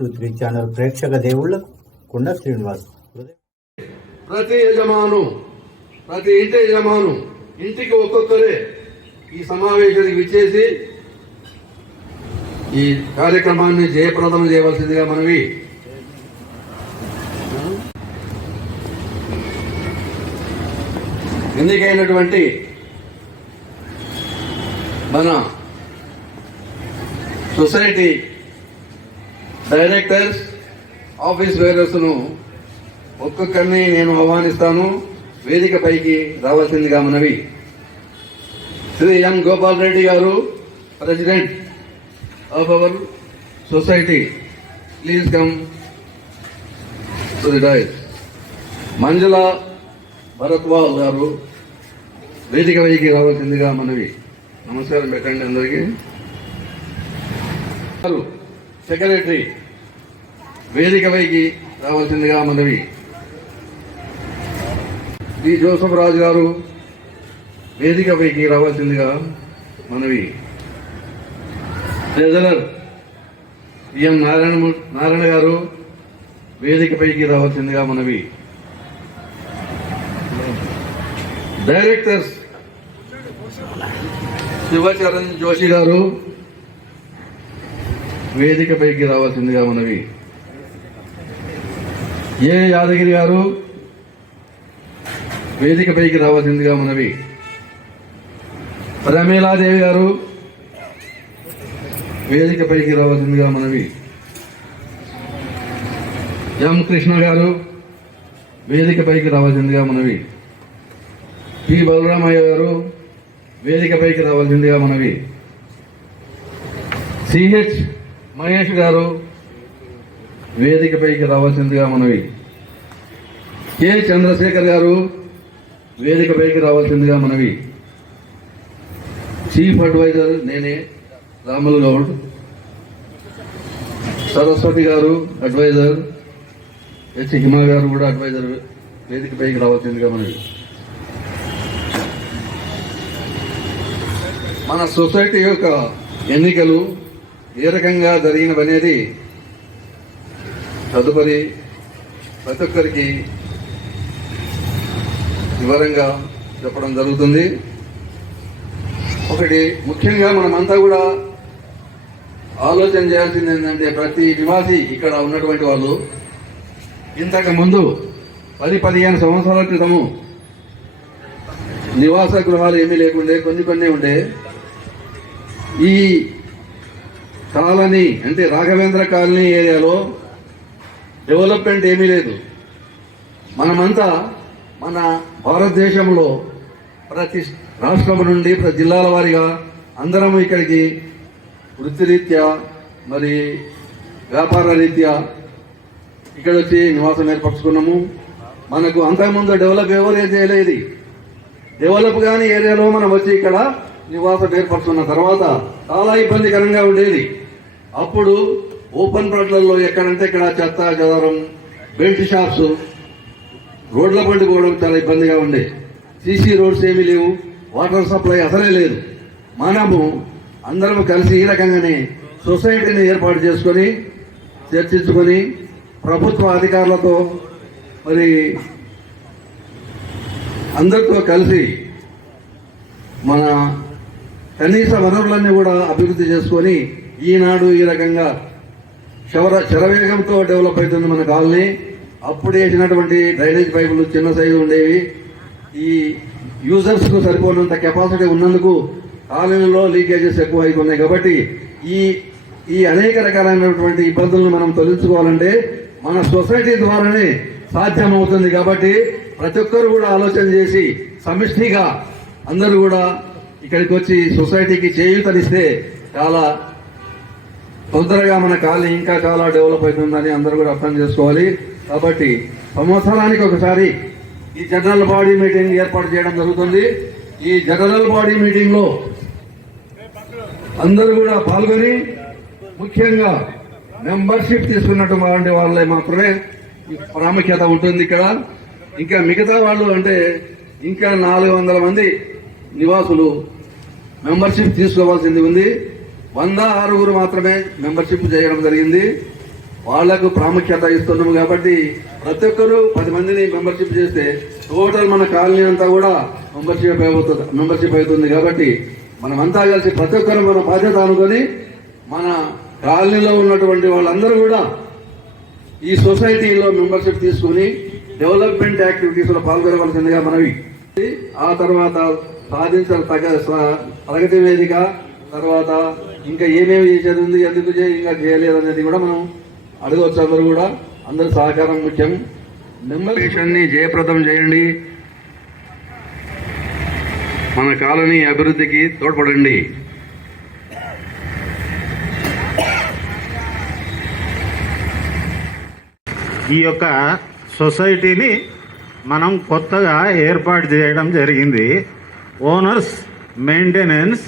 123 channel ప్రేక్షక దేవుళ్లకు కొండ శ్రీనివాస్. ప్రతి ఇంటి యజమాను ఇంటికి ఒక్కొక్కరే ఈ సమావేశానికి విచ్చేసి ఈ కార్యక్రమాన్ని జయప్రదం చేయవలసిందిగా మనవి. ఎన్నికైనటువంటి మన సొసైటీ డైరెక్టర్స్, ఆఫీస్ బేరర్స్ ను ఒక్కొక్కరిని నేను ఆహ్వానిస్తాను. వేదిక పైకి రావాల్సిందిగా మనవి. శ్రీ ఎం గోపాల్ రెడ్డి గారు, president of our society, please come to the dais. Manjula Bharatwal గారు వేదిక పైకి రావాల్సిందిగా మనవి. నమస్కారం పెట్టండి అందరికీ. సెక్రటరీ వేదిక పైకి రావాల్సిందిగా మనవి. డి జోసఫ్ రాజు గారు వేదిక పైకి రావాల్సిందిగా మనవి. ట్రెజరర్ బిఎం నారాయణ గారు వేదిక పైకి రావాల్సిందిగా మనవి. డైరెక్టర్స్ శివచరణ్ జోషి గారు వేదిక పైకి రావాల్సిందిగా మనవి. ఏ యాదగిరి గారు వేదిక పైకి రావాల్సిందిగా మనవి. ప్రమీలాదేవి గారు వేదిక పైకి రావాల్సిందిగా మనవి. ఎం కృష్ణ గారు వేదిక పైకి రావాల్సిందిగా మనవి. పి బలరామయ్య గారు వేదిక పైకి రావాల్సిందిగా మనవి. సిహెచ్ మహేష్ గారు వేదిక పైకి రావాల్సిందిగా మనవి. కె చంద్రశేఖర్ గారు వేదిక పైకి రావాల్సిందిగా మనవి. చీఫ్ అడ్వైజర్ నేనే రాములు గౌడ్. సరస్వతి గారు అడ్వైజర్, హెచ్ హిమా గారు కూడా అడ్వైజర్ వేదిక పైకి రావాల్సిందిగా మనవి. మన సొసైటీ యొక్క ఎన్నికలు ఏ రకంగా జరిగినవనేది తదుపరి ప్రతి ఒక్కరికి వివరంగా చెప్పడం జరుగుతుంది. ఒకటి ముఖ్యంగా మనమంతా కూడా ఆలోచన చేయాల్సింది ఏంటంటే, ప్రతి నివాసి ఇక్కడ ఉన్నటువంటి వాళ్ళు ఇంతకు ముందు 10-15 సంవత్సరాల క్రితము నివాస గృహాలు ఏమీ లేకుండే, కొన్ని ఉండే. ఈ కాలనీ అంటే రాఘవేంద్ర కాలనీ ఏరియాలో డెవలప్మెంట్ ఏమీ లేదు. మనమంతా మన భారతదేశంలో ప్రతి రాష్ట్రం నుండి ప్రతి జిల్లాల వారీగా అందరం ఇక్కడికి వృత్తిరీత్యా మరి వ్యాపార రీత్యా ఇక్కడ వచ్చి నివాసం ఏర్పరచుకున్నాము. మనకు అంతకుముందు డెవలప్ ఎవరు చేయలేదు. డెవలప్ కాని ఏరియాలో మనం వచ్చి ఇక్కడ నివాసం ఏర్పరుచుకున్న తర్వాత చాలా ఇబ్బందికరంగా ఉండేది. అప్పుడు ఓపెన్ ప్లాట్లలో ఎక్కడంటే ఇక్కడ చెత్త చెదరం, బెల్ట్ షాప్స్, రోడ్ల పండుకోవడం చాలా ఇబ్బందిగా ఉండే. సీసీ రోడ్స్ ఏమీ లేవు, వాటర్ సప్లై అసలే లేదు. మనము అందరం కలిసి ఈ రకంగానే సొసైటీని ఏర్పాటు చేసుకొని చర్చించుకొని ప్రభుత్వ అధికారులతో మరి అందరితో కలిసి మన కనీస వనరులన్నీ కూడా అభివృద్ధి చేసుకొని ఈనాడు ఈ రకంగా శరవేగంతో డెవలప్ అవుతుంది మన కాలనీ. అప్పుడు వేసినటువంటి డ్రైనేజ్ పైపులు చిన్న సైజు ఉండేవి. ఈ యూజర్స్ కు సరిపోనంత కెపాసిటీ ఉన్నందుకు కాలనీలో లీకేజెస్ ఎక్కువ అవుతున్నాయి. కాబట్టి ఈ అనేక రకాలైనటువంటి ఇబ్బందులను మనం తొలగించుకోవాలంటే మన సొసైటీ ద్వారానే సాధ్యమవుతుంది. కాబట్టి ప్రతి ఒక్కరు కూడా ఆలోచన చేసి సమిష్టిగా అందరూ కూడా ఇక్కడికి వచ్చి సొసైటీకి చేయూతనిస్తే చాలా తొందరగా మన కాలనీ ఇంకా చాలా డెవలప్ అవుతుందని అందరూ కూడా అర్థం చేసుకోవాలి. కాబట్టి సంవత్సరానికి ఒకసారి ఈ జనరల్ బాడీ మీటింగ్ ఏర్పాటు చేయడం జరుగుతుంది. ఈ జనరల్ బాడీ మీటింగ్ లో అందరూ కూడా పాల్గొని ముఖ్యంగా మెంబర్షిప్ తీసుకున్నటువంటి వాళ్ళే మాత్రమే ప్రాముఖ్యత ఉంటుంది ఇక్కడ. ఇంకా మిగతా వాళ్ళు అంటే ఇంకా 400 మంది నివాసులు మెంబర్షిప్ తీసుకోవాల్సింది ఉంది. 106 మాత్రమే మెంబర్షిప్ చేయడం జరిగింది. వాళ్లకు ప్రాముఖ్యత ఇస్తున్నాము. కాబట్టి ప్రతి ఒక్కరూ 10 మందిని మెంబర్షిప్ చేస్తే టోటల్ మన కాలనీ అంతా కూడా మెంబర్షిప్ అవుతుంది. కాబట్టి మనమంతా కలిసి ప్రతి ఒక్కరు మన బాధ్యత అనుకొని మన కాలనీలో ఉన్నటువంటి వాళ్ళందరూ కూడా ఈ సొసైటీలో మెంబర్షిప్ తీసుకుని డెవలప్మెంట్ యాక్టివిటీస్ లో పాల్గొనవలసిందిగా మనవి. ఆ తర్వాత ప్రగతి వేదిక తర్వాత ఇంకా ఏమేమి చేసేది ఉంది, ఎందుకు ఇంకా చేయలేదు అనేది కూడా మనం అడగవచ్చు. అందరూ కూడా అందరి సహకారం ముఖ్యం. మెంబర్షిప్ ని జయప్రదం చేయండి. మన కాలనీ అభివృద్ధికి తోడ్పడండి. ఈ యొక్క సొసైటీని మనం కొత్తగా ఏర్పాటు చేయడం జరిగింది. Owners maintenance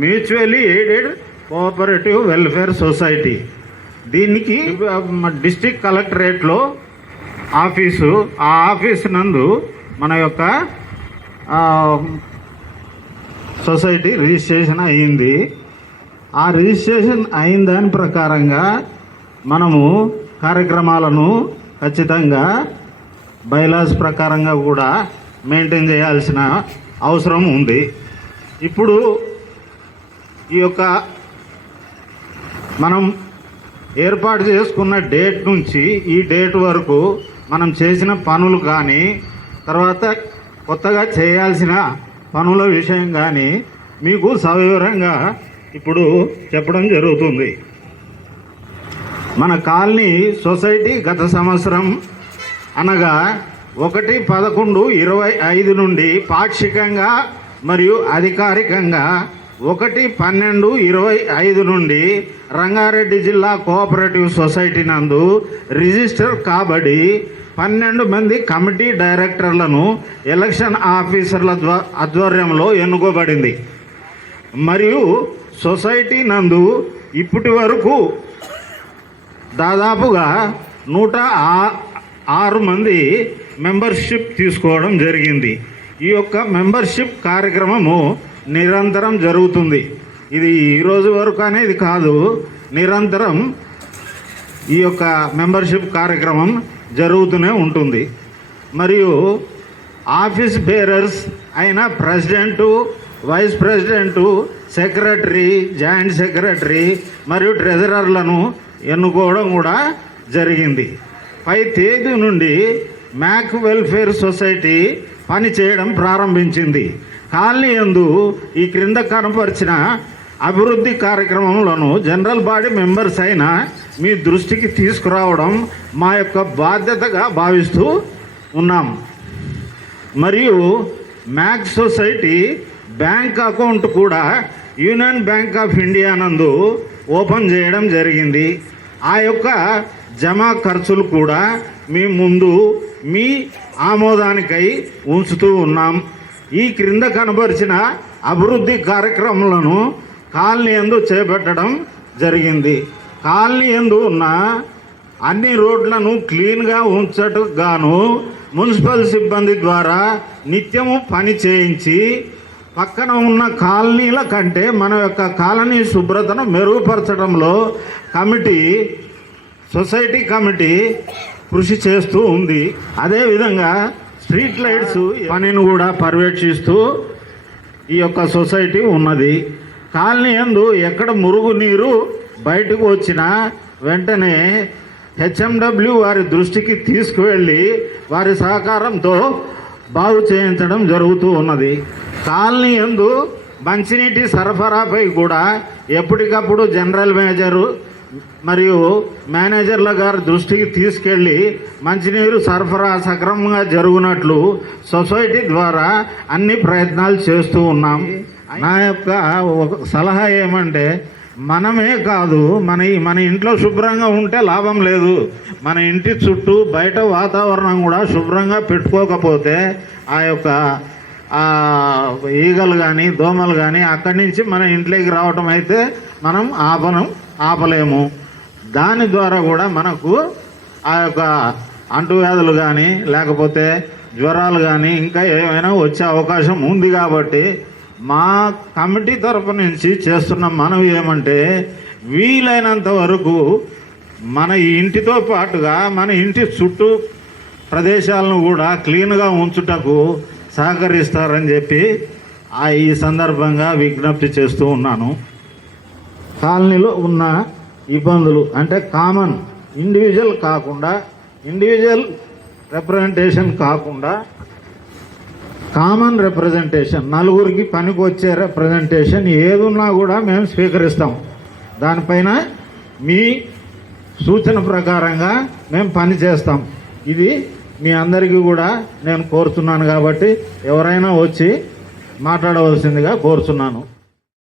mutually aided cooperative welfare society. దీనికి డిస్ట్రిక్ట్ కలెక్టరేట్లో ఆఫీసు, ఆ ఆఫీసు నందు మన యొక్క సొసైటీ రిజిస్ట్రేషన్ అయ్యింది. ఆ రిజిస్ట్రేషన్ అయిన దాని ప్రకారంగా మనము కార్యక్రమాలను ఖచ్చితంగా బైలాస్ ప్రకారంగా కూడా మెయింటైన్ చేయాల్సిన అవసరం ఉంది. ఇప్పుడు ఈ యొక్క మనం ఏర్పాటు చేసుకున్న డేట్ నుంచి ఈ డేట్ వరకు మనం చేసిన పనులు కానీ తర్వాత కొత్తగా చేయాల్సిన పనుల విషయం కానీ మీకు సవివరంగా ఇప్పుడు చెప్పడం జరుగుతుంది. మన కాలనీ సొసైటీ గత సంవత్సరం అనగా 1/11/25 నుండి పాక్షికంగా మరియు అధికారికంగా 1/12/25 నుండి రంగారెడ్డి జిల్లా కోఆపరేటివ్ సొసైటీ నందు రిజిస్టర్ కాబడి 12 మంది కమిటీ డైరెక్టర్లను ఎలక్షన్ ఆఫీసర్ల ఆధ్వర్యంలో ఎన్నుకోబడింది. మరియు సొసైటీ నందు ఇప్పటి వరకు దాదాపుగా 106 మంది మెంబర్షిప్ తీసుకోవడం జరిగింది. ఈ యొక్క మెంబర్షిప్ కార్యక్రమము నిరంతరం జరుగుతుంది. ఇది ఈరోజు వరకు అనేది కాదు, నిరంతరం ఈ యొక్క మెంబర్షిప్ కార్యక్రమం జరుగుతూనే ఉంటుంది. మరియు ఆఫీస్ బేరర్స్ అయిన president, vice president, secretary, joint secretary మరియు ట్రెజరర్లను ఎన్నుకోవడం కూడా జరిగింది. పై తేదీ నుండి మ్యాక్ వెల్ఫేర్ సొసైటీ పనిచేయడం ప్రారంభించింది. కాలనీ యందు ఈ క్రింద కనపరిచిన అభివృద్ధి కార్యక్రమములను జనరల్ బాడీ మెంబర్స్ అయిన మీ దృష్టికి తీసుకురావడం మా యొక్క బాధ్యతగా భావిస్తూ ఉన్నాం. మరియు మ్యాక్ సొసైటీ బ్యాంక్ అకౌంట్ కూడా యూనియన్ బ్యాంక్ ఆఫ్ ఇండియా నందు ఓపెన్ చేయడం జరిగింది. ఆ యొక్క జమా ఖర్చులు కూడా మీ ముందు మీ ఆమోదానికై ఉంచుతూ ఉన్నాం. ఈ క్రింద కనబరిచిన అభివృద్ధి కార్యక్రమాలను కాలనీ యందు చేపట్టడం జరిగింది. కాలనీ యందు ఉన్న అన్ని రోడ్లను క్లీన్గా ఉంచటకు గాను మున్సిపల్ సిబ్బంది ద్వారా నిత్యము పని చేయించి పక్కన ఉన్న కాలనీల కంటే మన యొక్క కాలనీ శుభ్రతను మెరుగుపరచడంలో సొసైటీ కమిటీ కృషి చేస్తూ ఉంది. అదేవిధంగా స్ట్రీట్ లైట్స్ పనిని కూడా పర్యవేక్షిస్తూ ఈ యొక్క సొసైటీ ఉన్నది. కాలనీ యందు ఎక్కడ మురుగునీరు బయటకు వచ్చినా వెంటనే హెచ్ఎండబ్ల్యూ వారి దృష్టికి తీసుకువెళ్ళి వారి సహకారంతో బాగు చేయించడం జరుగుతూ ఉన్నది. కాలనీ యందు మంచినీటి సరఫరాపై కూడా ఎప్పటికప్పుడు జనరల్ మేనేజరు మరియు మేనేజర్ల గారి దృష్టికి తీసుకెళ్లి మంచినీరు సరఫరా సక్రమంగా జరుగునట్లు సొసైటీ ద్వారా అన్ని ప్రయత్నాలు చేస్తూ ఉన్నాం. నా యొక్క ఒక సలహా ఏమంటే, మనమే కాదు మన ఇంట్లో శుభ్రంగా ఉంటే లాభం లేదు. మన ఇంటి చుట్టూ బయట వాతావరణం కూడా శుభ్రంగా పెట్టుకోకపోతే ఆ యొక్క ఈగలు కానీ దోమలు కానీ అక్కడి నుంచి మన ఇంట్లోకి రావటం అయితే మనం ఆపలేము. దాని ద్వారా కూడా మనకు ఆ యొక్క అంటువ్యాధులు కానీ లేకపోతే జ్వరాలు కానీ ఇంకా ఏమైనా వచ్చే అవకాశం ఉంది. కాబట్టి మా కమిటీ తరపు నుంచి చేస్తున్న మనవి ఏమంటే, వీలైనంత వరకు మన ఇంటితో పాటుగా మన ఇంటి చుట్టూ ప్రదేశాలను కూడా క్లీన్గా ఉంచుటకు సహకరిస్తారని చెప్పి ఈ సందర్భంగా విజ్ఞప్తి చేస్తూ ఉన్నాను. కాలనీలో ఉన్న ఇబ్బందులు అంటే కామన్ ఇండివిజువల్ కాకుండా, ఇండివిజువల్ రిప్రజెంటేషన్ కాకుండా కామన్ రిప్రజెంటేషన్, నలుగురికి పనికి వచ్చే రిప్రజెంటేషన్ ఏదున్నా కూడా మేము స్వీకరిస్తాం. దానిపైన మీ సూచన ప్రకారంగా మేము పని చేస్తాం. ఇది మీ అందరికీ కూడా నేను కోరుతున్నాను కాబట్టి ఎవరైనా వచ్చి మాట్లాడవలసిందిగా కోరుతున్నాను.